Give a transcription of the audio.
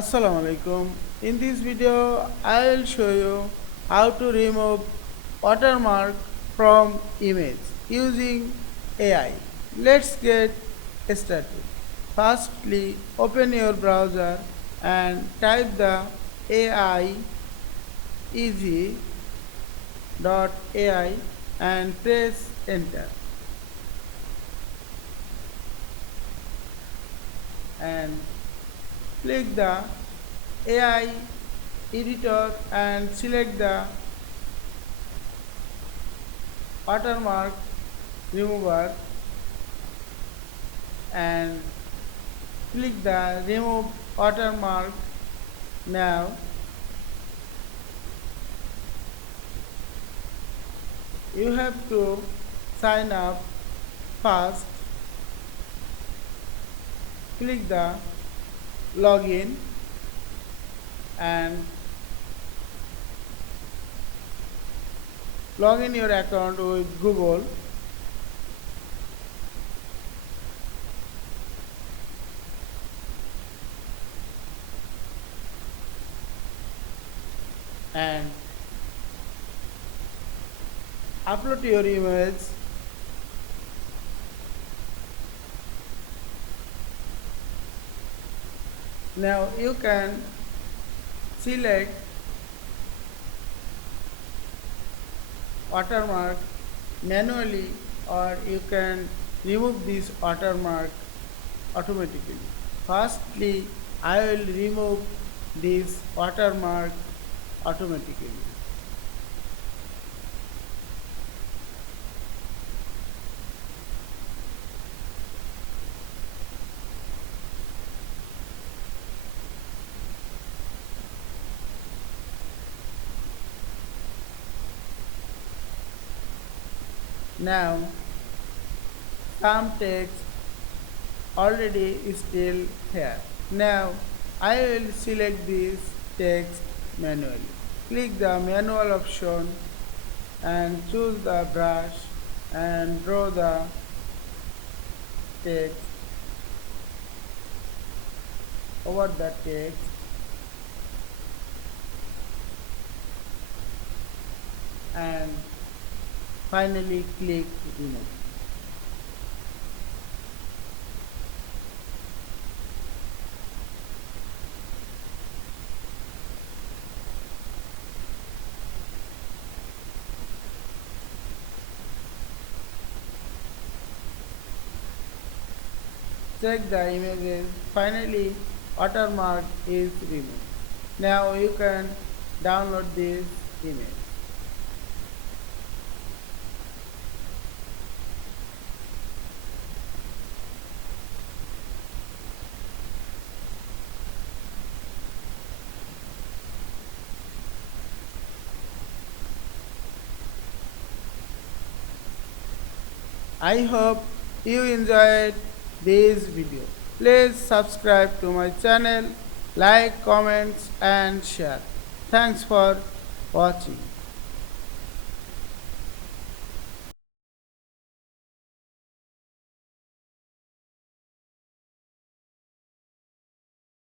Assalamu Walaikum. In this video, I will show you how to remove watermark from image using AI. Let's get started. Firstly, open your browser and type the AIEG.ai and press enter. And click the AI editor and select the watermark remover and click the remove watermark. Now you have to sign up first. Click the login and log in your account with Google. And upload your image. Now you can select watermark manually, or you can remove this watermark automatically. Firstly, I will remove this watermark automatically. Now some text already is still here. Now I will select this text manually. Click the manual option and choose the brush and draw the text over the text and finally click remove. Check the images. Finally, watermark is removed. Now you can download this image. I hope you enjoyed this video. Please subscribe to my channel, like, comments and share. Thanks for watching.